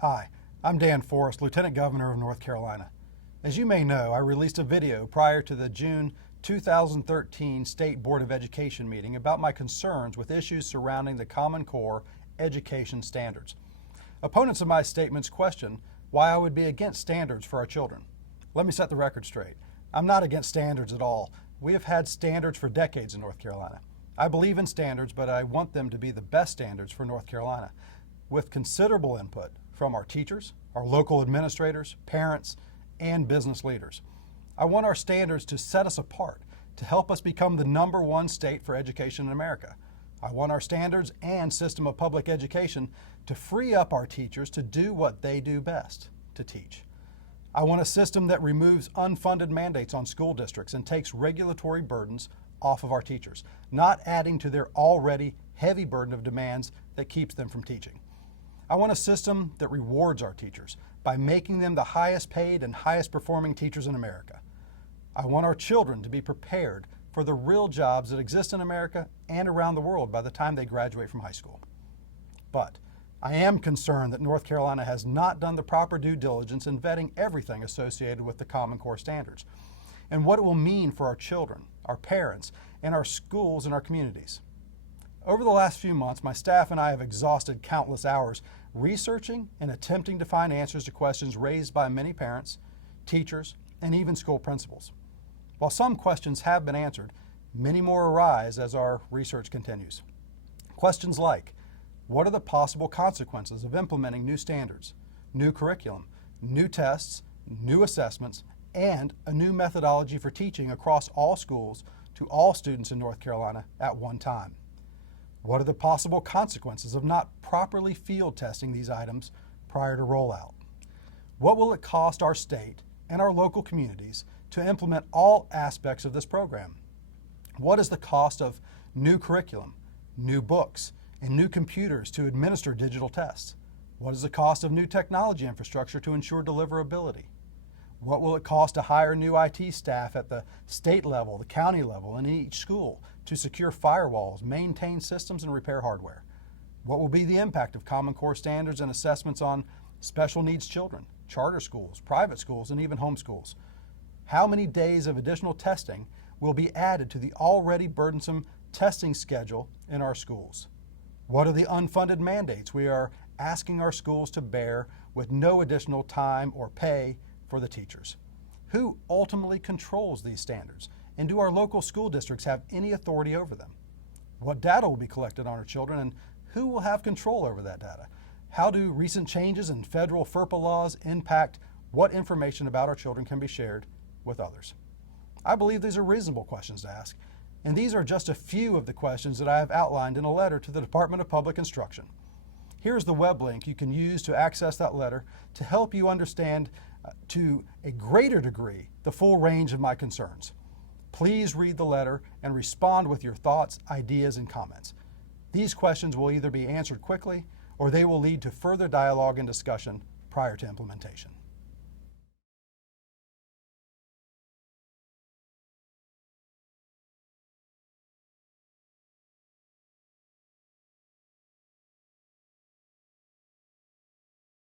Hi, I'm Dan Forrest, Lieutenant Governor of North Carolina. As you may know, I released a video prior to the June 2013 State Board of Education meeting about my concerns with issues surrounding the Common Core education standards. Opponents of my statements question why I would be against standards for our children. Let me set the record straight. I'm not against standards at all. We have had standards for decades in North Carolina. I believe in standards, but I want them to be the best standards for North Carolina, with considerable input from our teachers, our local administrators, parents, and business leaders. I want our standards to set us apart, to help us become the #1 state for education in America. I want our standards and system of public education to free up our teachers to do what they do best, to teach. I want a system that removes unfunded mandates on school districts and takes regulatory burdens off of our teachers, not adding to their already heavy burden of demands that keeps them from teaching. I want a system that rewards our teachers by making them the highest paid and highest performing teachers in America. I want our children to be prepared for the real jobs that exist in America and around the world by the time they graduate from high school. But I am concerned that North Carolina has not done the proper due diligence in vetting everything associated with the Common Core standards and what it will mean for our children, our parents, and our schools and our communities. Over the last few months, my staff and I have exhausted countless hours researching and attempting to find answers to questions raised by many parents, teachers, and even school principals. While some questions have been answered, many more arise as our research continues. Questions like, what are the possible consequences of implementing new standards, new curriculum, new tests, new assessments, and a new methodology for teaching across all schools to all students in North Carolina at one time? What are the possible consequences of not properly field testing these items prior to rollout? What will it cost our state and our local communities to implement all aspects of this program? What is the cost of new curriculum, new books, and new computers to administer digital tests? What is the cost of new technology infrastructure to ensure deliverability? What will it cost to hire new IT staff at the state level, the county level, and in each school to secure firewalls, maintain systems, and repair hardware? What will be the impact of Common Core standards and assessments on special needs children, charter schools, private schools, and even homeschools? How many days of additional testing will be added to the already burdensome testing schedule in our schools? What are the unfunded mandates we are asking our schools to bear with no additional time or pay for the teachers? Who ultimately controls these standards? And do our local school districts have any authority over them? What data will be collected on our children, and who will have control over that data? How do recent changes in federal FERPA laws impact what information about our children can be shared with others? I believe these are reasonable questions to ask, and these are just a few of the questions that I have outlined in a letter to the Department of Public Instruction. Here's the web link you can use to access that letter to help you understand to a greater degree the full range of my concerns. Please read the letter and respond with your thoughts, ideas, and comments. These questions will either be answered quickly or they will lead to further dialogue and discussion prior to implementation.